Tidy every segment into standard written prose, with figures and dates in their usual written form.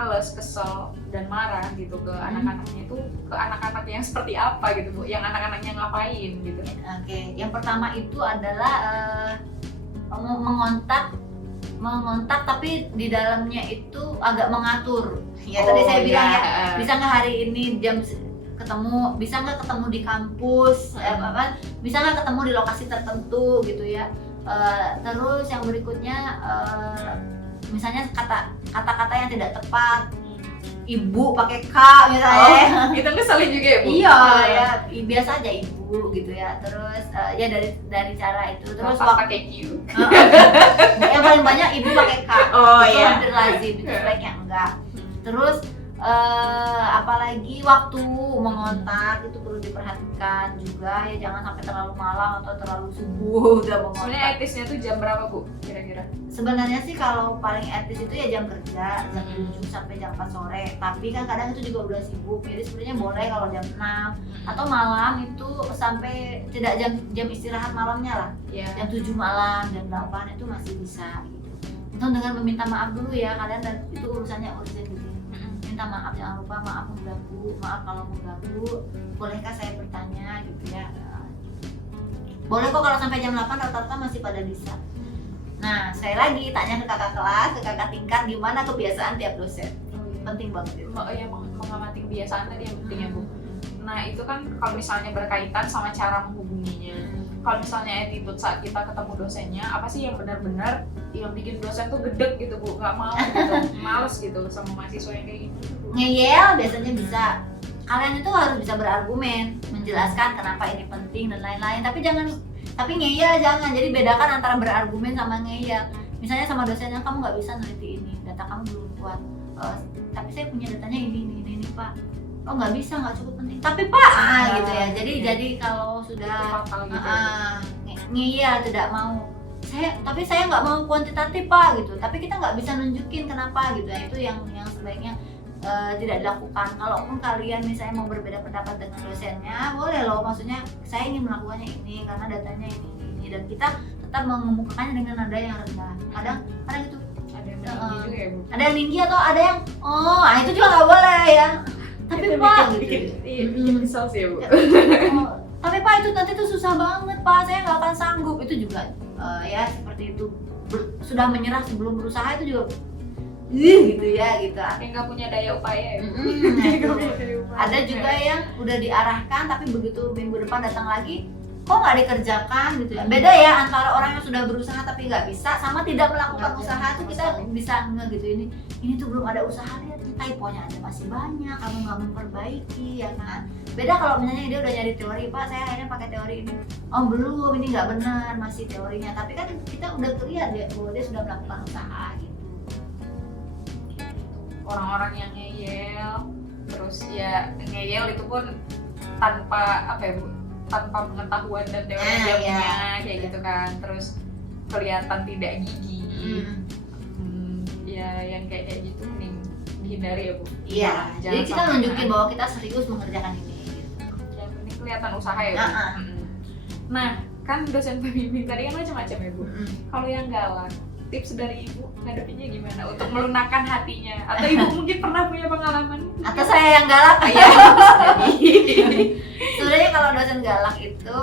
males, kesel, dan marah gitu ke anak-anaknya itu, ke anak-anak yang seperti apa gitu Bu, yang anak-anaknya ngapain gitu. Oke, yang pertama itu adalah mengontak tapi di dalamnya itu agak mengatur. Ya tadi saya bilang ya, bisa nggak hari ini jam ketemu, bisa nggak ketemu di kampus, bisa nggak ketemu di lokasi tertentu gitu ya. Terus yang berikutnya misalnya kata-kata yang tidak tepat, ibu pakai K misalnya. Itu ngeselin juga ya Bu? Iya ya, biasa aja ibu gitu ya. Terus ya dari cara itu. Terus pakai Q. Yang paling banyak ibu pakai K. Itu hampir lazim, itu sebaiknya enggak. Terus apalagi waktu mengontak itu perlu diperhatikan juga ya, jangan sampai terlalu malam atau terlalu subuh udah mengontak. Sebenarnya etisnya tuh jam berapa Bu kira-kira? Sebenarnya sih kalau paling etis itu ya jam kerja, jam 7 sampai jam 4 sore. Tapi kan kadang itu juga udah sibuk, jadi sebenarnya boleh kalau jam 6 atau malam itu sampai tidak jam istirahat malamnya lah. Jam 7 malam, jam 8 itu masih bisa gitu. Itu dengan meminta maaf dulu ya kalian, dan itu urusannya urgent gitu. Minta maaf, jangan lupa maaf mengganggu, maaf kalau mengganggu, bolehkah saya bertanya gitu ya. Boleh kok kalau sampai jam 8 rata-rata masih pada bisa. Nah, sekali lagi tanya ke kakak kelas, ke kakak tingkat gimana kebiasaan tiap dosen. Penting banget itu. Ya, mengamati kebiasaan tadi yang penting ya Bu. Nah, itu kan kalau misalnya berkaitan sama cara menghubunginya. Kalau misalnya attitude saat kita ketemu dosennya, apa sih yang benar-benar yang bikin dosen tuh gedek gitu Bu, nggak mau gitu, males gitu sama mahasiswa yang kayak gitu. Ngeyel biasanya bisa. Kalian itu harus bisa berargumen, menjelaskan kenapa ini penting dan lain-lain. Tapi ngeyel jangan. Jadi bedakan antara berargumen sama ngeyel. Misalnya sama dosennya, kamu nggak bisa neliti ini, data kamu belum kuat. Tapi saya punya datanya ini Pak. Oh nggak bisa, nggak cukup penting. Tapi Pak, gitu ya. Jadi kalau sudah ngeyel tidak mau. Tapi saya nggak mau kuantitatif Pak gitu. Tapi kita nggak bisa nunjukin kenapa gitu ya. Itu yang sebaiknya tidak dilakukan. Kalaupun kalian misalnya mau berbeda pendapat dengan dosennya, boleh loh. Maksudnya saya ingin melakukannya ini karena datanya ini, dan kita tetap mengemukakannya dengan nada yang rendah. Kadang itu ada yang tinggi juga ya Bu. Ada yang tinggi atau ada yang itu juga nggak boleh ya. Tapi itu Pak bikin kesel sih ya Bu. Tapi Pak itu nanti tuh susah banget Pak, saya nggak akan sanggup. Itu juga ya seperti itu, sudah menyerah sebelum berusaha itu juga gitu ya gitu. Yang nggak punya daya upaya ya. Ada juga yang udah diarahkan tapi begitu minggu depan datang lagi kok nggak dikerjakan gitu ya. Beda ya antara orang yang sudah berusaha tapi nggak bisa sama tidak melakukan usaha. Itu kita bisa gitu, ini tuh belum ada usaha, lihat typonya aja masih banyak, kamu nggak memperbaiki ya kan. Beda kalau misalnya dia udah nyari teori, Pak saya akhirnya pakai teori ini, oh belum, ini nggak benar, masih teorinya. Tapi kan kita udah terlihat ya bahwa dia sudah melakukan usaha gitu. Orang-orang yang ngeyel, terus ya ngeyel itu pun tanpa apa ya Bu, tanpa pengetahuan dan teori dia punya kayak gitu kan. Terus kelihatan tidak gigi. Ya yang kayak gitu mending dihindari ya Bu. Iya, jadi kita nunjukin bahwa kita serius mengerjakan ini gitu. Yang penting kelihatan usaha ya Bu. Nah, kan dosen pembimbing tadi kan macam-macam ya Bu. Kalau yang galak, tips dari Ibu ngadepinnya gimana untuk melunakkan hatinya? Atau Ibu mungkin pernah punya pengalaman? Atau saya yang galak? Ya. Sebenarnya kalau dosen galak itu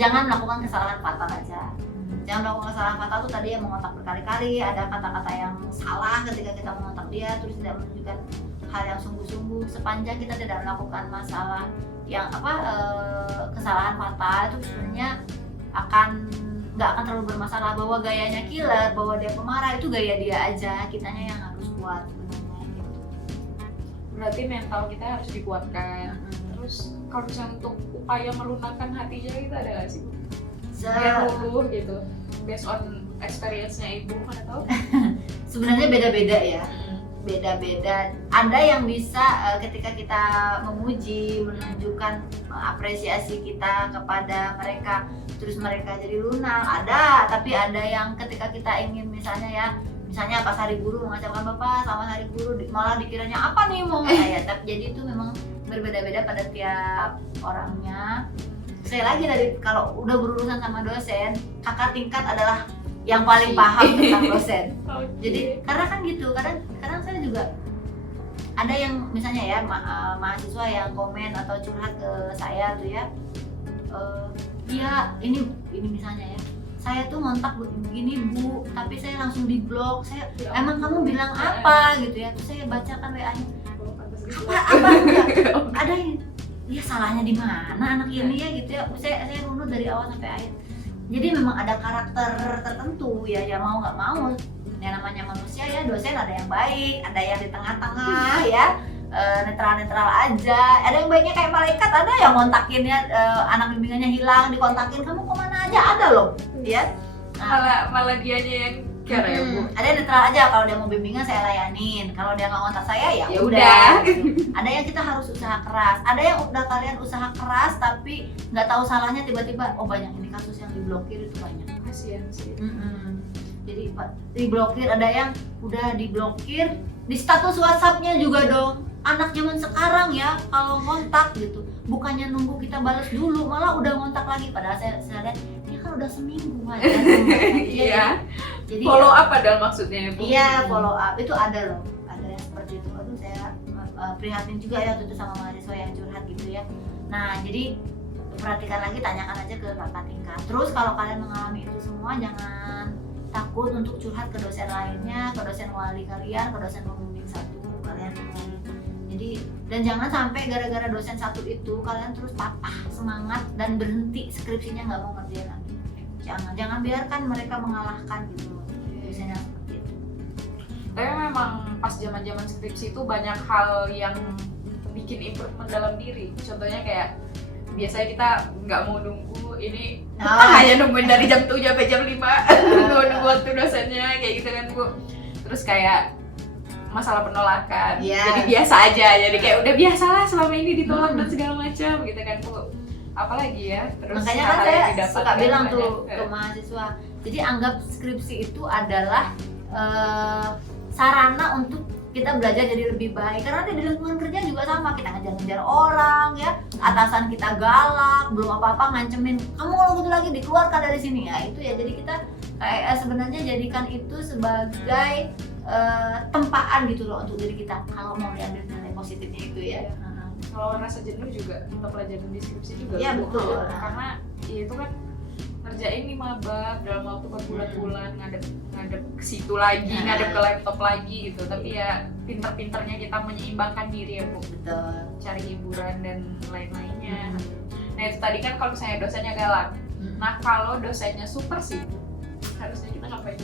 jangan melakukan kesalahan fatal aja. Jangan melakukan kesalahan fatal tuh tadi yang mengontak berkali-kali, ada kata-kata yang salah ketika kita mengontak dia, terus tidak menunjukkan hal yang sungguh-sungguh. Sepanjang kita tidak melakukan masalah yang kesalahan fatal, itu sebenarnya nggak akan terlalu bermasalah. Bahwa gayanya killer, bahwa dia pemarah, itu gaya dia aja, kitanya yang harus kuat sebenarnya gitu. Berarti mental kita harus dikuatkan. Terus kalau misalnya untuk upaya melunakkan hatinya itu ada nggak sih? Biar luluh gitu, based on experience-nya Ibu, mana tahu? Sebenarnya beda-beda ya. Beda-beda. Ada yang bisa ketika kita memuji, menunjukkan apresiasi kita kepada mereka, terus mereka jadi lunak. Ada, tapi ada yang ketika kita ingin misalnya pas hari guru mengucapkan Bapak selamat hari guru, malah dikiranya apa nih mau saya. Tapi jadi itu memang berbeda-beda pada tiap orangnya. Sekali lagi kalau udah berurusan sama dosen, kakak tingkat adalah yang paling paham tentang dosen. Okay. Jadi karena kan gitu, kadang saya juga ada yang misalnya ya mahasiswa yang komen atau curhat ke saya tuh ya, iya ini misalnya ya, saya tuh ngontak begini Bu, tapi saya langsung di blok. Saya emang kamu bilang apa gitu ya? Terus saya bacakan WA-nya. Apa enggak? Ada yang ya salahnya di mana anak ini ya gitu ya. Saya runut dari awal sampai akhir. Jadi memang ada karakter tertentu ya, mau nggak mau. Ya namanya manusia ya, dosen ada yang baik, ada yang di tengah-tengah ya. Netral aja. Ada yang baiknya kayak malaikat, ada yang kontakin ya, anak bimbingannya hilang, dikontakin kamu kemana aja, ada loh ya. Malah dianya yang cara ya Bu. Ada yang netral aja, kalau dia mau bimbingan saya layanin, kalau dia nggak kontak saya ya Ya udah. Ada yang kita harus usaha keras, ada yang udah kalian usaha keras tapi nggak tahu salahnya, tiba-tiba oh banyak ini kasus yang diblokir, itu banyak. Kasihan sih. Jadi diblokir, ada yang udah diblokir di status WhatsApp-nya juga dong. Anak zaman sekarang ya kalau ngontak gitu, bukannya nunggu kita balas dulu, malah udah ngontak lagi. Padahal saya lihat ini kan udah seminggu aja. Iya. Jadi follow up padahal maksudnya ya Bu. Iya, follow up itu ada loh, ada yang seperti itu. Aduh saya prihatin juga ya waktu itu sama mahasiswa yang curhat gitu ya. Nah jadi perhatikan lagi, tanyakan aja ke kakak tingkat. Terus kalau kalian mengalami itu semua, jangan takut untuk curhat ke dosen lainnya, ke dosen wali kalian, ke dosen pembimbing satu kalian. Jadi dan jangan sampai gara-gara dosen satu itu kalian terus patah semangat dan berhenti skripsinya, nggak mau ngerjain lagi. Jangan biarkan mereka mengalahkan gitu dosennya seperti itu. Tapi memang pas zaman skripsi itu banyak hal yang bikin improvement dalam diri. Contohnya kayak biasanya kita nggak mau nunggu ini, hanya nungguin dari jam 7 sampai jam 5 nunggu waktu dosennya kayak gitu kan Bu. Terus kayak masalah penolakan, jadi biasa aja, jadi kayak udah biasalah selama ini ditolak dan segala macam gitu kan Bu. Apalagi ya, terus makanya kan saya suka bilang tuh ke mahasiswa, jadi anggap skripsi itu adalah sarana untuk kita belajar jadi lebih baik. Karena di lingkungan kerja juga sama, kita ngejar-ngejar orang ya, atasan kita galak, belum apa-apa ngancemin kamu kalau gitu lagi dikeluarkan dari sini ya. Itu ya, jadi kita kayak sebenarnya jadikan itu sebagai tempaan gitu loh untuk diri kita kalau mau diambil nilai positifnya itu ya. Kalau rasa jenuh juga kita pelajaran di skripsi juga. Iya betul. Karena ya itu kan ngerjain 5 bab dalam waktu berbulan-bulan, ngadep ke situ lagi, ngadep ke laptop lagi gitu. Tapi ya pinter-pinternya kita menyeimbangkan diri ya Bu. Betul. Cari hiburan dan lain-lainnya. Nah itu tadi kan kalau misalnya dosennya galak. Nah kalau dosennya super sibuk, harusnya kita ngapain?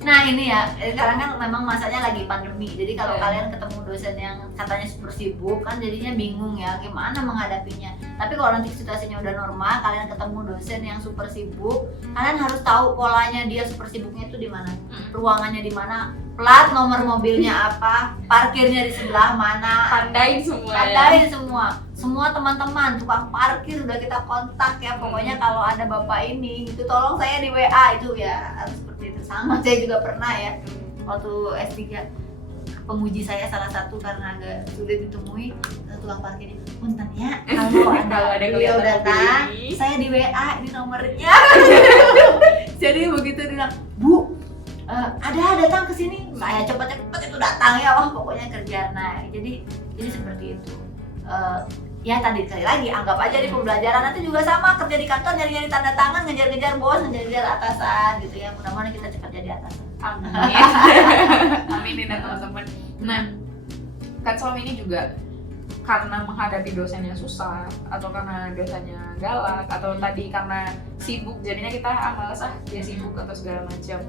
Nah ini ya, sekarang kan memang masanya lagi pandemi. Jadi kalau kalian ketemu dosen yang katanya super sibuk kan jadinya bingung ya gimana menghadapinya. Tapi kalau nanti situasinya udah normal, kalian ketemu dosen yang super sibuk, kalian harus tahu polanya dia super sibuknya itu di mana, ruangannya di mana, plat nomor mobilnya apa, parkirnya di sebelah mana. Pandain semua. Pandain semua teman-teman tukang parkir udah kita kontak ya. Pokoknya kalau ada bapak ini gitu tolong saya di WA itu ya, harus seperti itu. Sama saya juga pernah ya waktu S3, penguji saya salah satu karena agak sulit ditemui, tukang parkirnya, punten ya kalau ada beliau datang saya di WA ini nomornya. Jadi begitu dia bilang, Bu ada datang ke sini, saya cepat-cepat itu datang ya, wah pokoknya kerja. Nah jadi seperti itu. Ya tadi sekali lagi anggap aja di pembelajaran, nanti juga sama kerja di kantor, nyari-nyari tanda tangan, ngejar-ngejar bos, ngejar-ngejar atasan gitu ya. Mudah-mudahan kita cepat jadi atasan. Amin. Aminin ya teman-teman. Nah kan selama ini juga karena menghadapi dosennya susah, atau karena dosennya galak, atau tadi karena sibuk jadinya kita malas dia sibuk atau segala macam.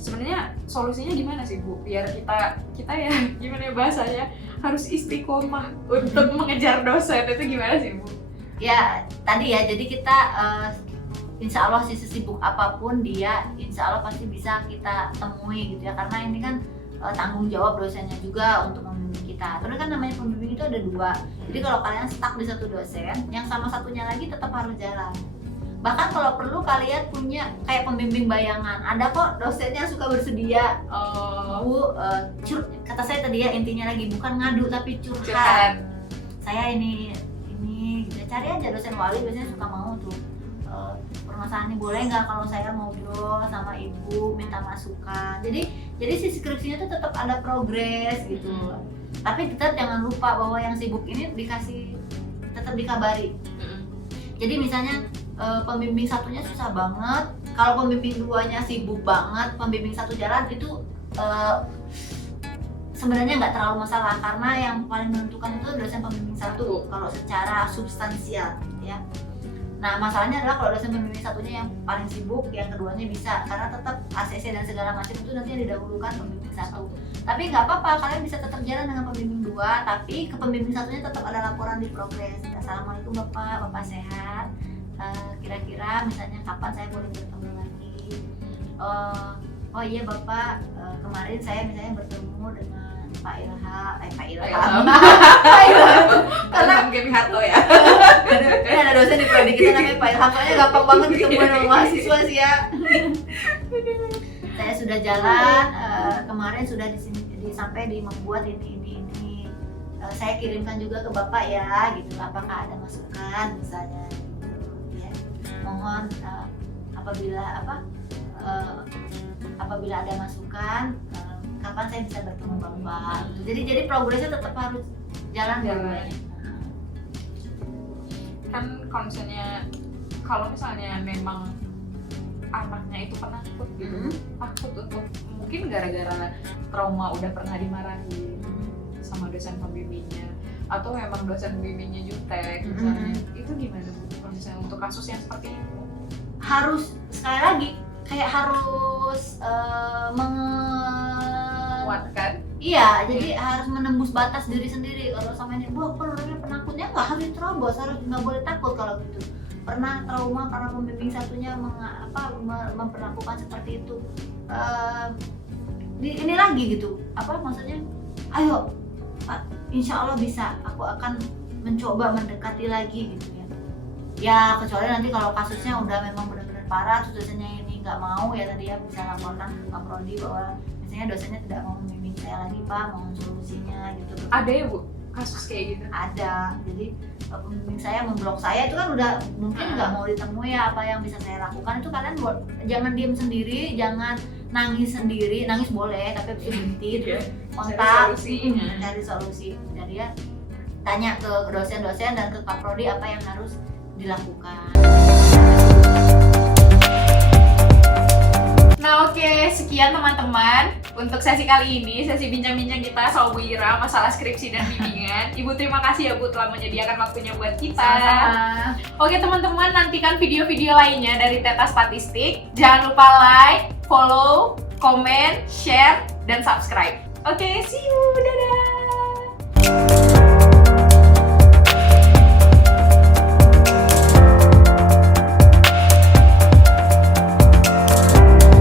Sebenarnya solusinya gimana sih Bu? Biar kita ya gimana ya bahasanya, harus istiqomah untuk mengejar dosen, itu gimana sih Bu? Ya tadi ya, jadi kita insya Allah sih sesibuk apapun dia, insya Allah pasti bisa kita temui gitu ya. Karena ini kan tanggung jawab dosennya juga untuk membimbing kita. Terus kan namanya pembimbing itu ada 2. Jadi kalau kalian stuck di satu dosen, yang sama satunya lagi tetap harus jalan. Bahkan kalau perlu kalian punya kayak pembimbing bayangan. Ada kok dosen yang suka bersedia. Bu, kata saya tadi ya, intinya lagi bukan ngadu tapi curhat. Saya ini gitu. Cari aja dosen wali, biasanya suka mau tuh permasalahan ini, boleh nggak kalau saya ngobrol sama ibu minta masukan. Jadi si skripsinya tuh tetap ada progres gitu. Tapi tetap jangan lupa bahwa yang sibuk ini tetap dikabari. Jadi misalnya pembimbing satunya susah banget, kalau pembimbing duanya sibuk banget, pembimbing satu jalan itu sebenarnya nggak terlalu masalah, karena yang paling menentukan itu dosen pembimbing satu kalau secara substansial ya. Nah masalahnya adalah kalau dosen pembimbing satunya yang paling sibuk, yang keduanya bisa, karena tetap ACC dan segala macam itu nanti yang didahulukan pembimbing satu. Tapi nggak apa-apa, kalian bisa tetap jalan dengan pembimbing dua, tapi ke pembimbing satunya tetap ada laporan di progres. Assalamualaikum bapak sehat, kira-kira misalnya kapan saya boleh bertemu lagi. Oh iya bapak, kemarin saya misalnya bertemu dengan Pak Ilham. Karena Gemi Harto ya. Ini ada dosen di prodi kita namanya Pak Ilham, soalnya gampang banget ditemuin sama mahasiswa sih ya. Saya sudah jalan, kemarin sudah sampai di membuat ini. Saya kirimkan juga ke bapak ya, gitu. Apakah ada masukan misalnya? Gitu, ya. Mohon apabila ada masukan, kapan saya bisa bertemu bapak. Gitu. Jadi progresnya tetap harus jalan. Kan concernnya kalau misalnya memang anaknya itu penakut gitu, takut untuk mungkin gara-gara trauma udah pernah dimarahin sama dosen pembimbingnya, atau memang dosen pembimbingnya jutek misalnya, itu gimana Bu? Kalau misalnya untuk kasus yang seperti itu harus sekali lagi kayak harus menguatkan. Iya, jadi harus menembus batas diri sendiri. Kalau sama ini, bu, orangnya penakutnya nggak harus diterobos, harus nggak boleh takut kalau gitu. Pernah trauma karena pembimbing satunya memperlakukan seperti itu. Ini lagi gitu, maksudnya? Ayo, Pak, insya Allah bisa. Aku akan mencoba mendekati lagi gitu ya. Ya kecuali nanti kalau kasusnya udah memang benar-benar parah, terus dosennya ini nggak mau ya, tadi ya bisa laporkan ke Pak Prodi bahwa misalnya dosennya tidak mau membimbing saya lagi Pak, mohon solusinya gitu. Ada ya Bu kasus kayak gitu? Ada. Jadi pembimbing saya memblok saya itu kan udah mungkin nggak mau ditemui ya. Apa yang bisa saya lakukan itu kalian jangan diem sendiri, jangan nangis sendiri. Nangis boleh tapi harus berhenti terus kontak, cari solusi. Jadi ya tanya ke dosen-dosen dan ke Pak Prodi apa yang harus dilakukan. Nah oke, sekian teman-teman untuk sesi kali ini, sesi bincang-bincang kita soal Bu Ira, masalah skripsi dan bimbingan. Ibu terima kasih ya Bu telah menyediakan waktunya buat kita. Sama-sama. Oke teman-teman, nantikan video-video lainnya dari Teta Statistik. Jangan lupa like, follow, comment, share, dan subscribe. Oke, see you, dadah!